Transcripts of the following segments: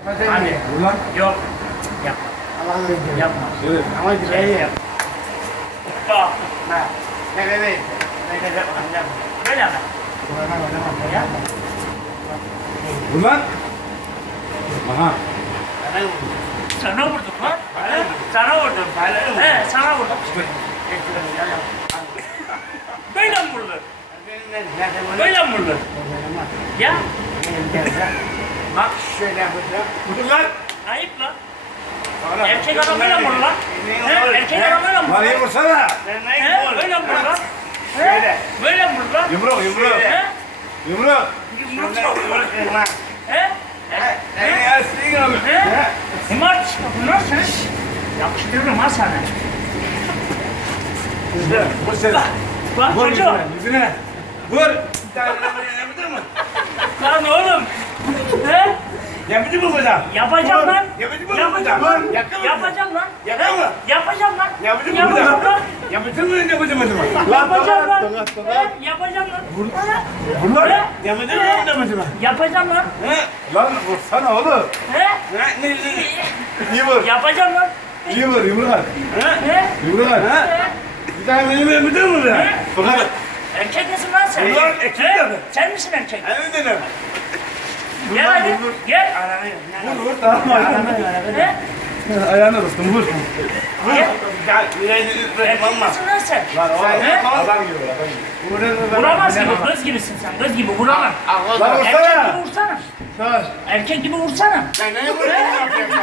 Hadi. Vur lan. Yok. Yapma. Allah'ın izniyle. Yapma. Evet. Ama direği yap. Bak. Ha. Ne ne ne. Ne ne. Yapma. Böyle mi? Kulağına oynama. Ya. Vur lan. Aha. Sana vurdum lan. Sana vurdum. He, sana vurdum. Böyle mi vurulur? Böyle mi vurulur? Ya. Bak. Şöyle yapacağım. Vur lan. Ayıp lan. Erkek adam böyle mi vurur lan? He? Erkek mi Lan iyi lan? vursana. He? Böyle mi lan? Şöyle. Böyle mi lan? Yumruk yumruk. He? Yumruk. Yumruk lan. He? Ne yersin abi? He? Smart. Bunlar sen. Yakıştırırım ha sana. Vur sen. Bak Vur çocuğum. yüzüne. Vur. Lan oğlum. He? Yapıcı mı hocam? Yapacağım lan. Yapıcı mı Yapacağım hocam? lan. Yakın mı? Yapacağım lan. Yakın mı? Yapacağım lan. Yapıcı mı Yapacağım hocam? lan. Yapıcı mı yapıcı mı hocam? Yapacağım lan. Yapacağım lan. Lan. He? Yapıcı mı yapıcı mı? Yapacağım lan. Lan vursana oğlum. He? İyi vur. Yapacağım lan. İyi vur yumruk at. He? Yumruk at. Bir tane benim yapıcı mı ya? Tokat. Erkek misin lan sen? Ulan erkek tabii. Sen misin erkek? Hadi dedim. Gel hadi. Gel. Vur vur tamam ayağına. Ayağına dostum vur. Gel. Vur. Erkek misin lan sen? Lan He? adam gibi adam gibi. Vuramaz gibi. Kız gibisin sen. Kız gibi vuramam. Lan Erkek vursana. gibi vursana. Savaş. Erkek gibi vursana. Ben ne vurayım?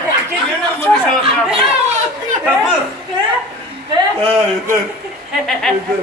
Erkek gibi vursana. He? Ha yeter. Yeter.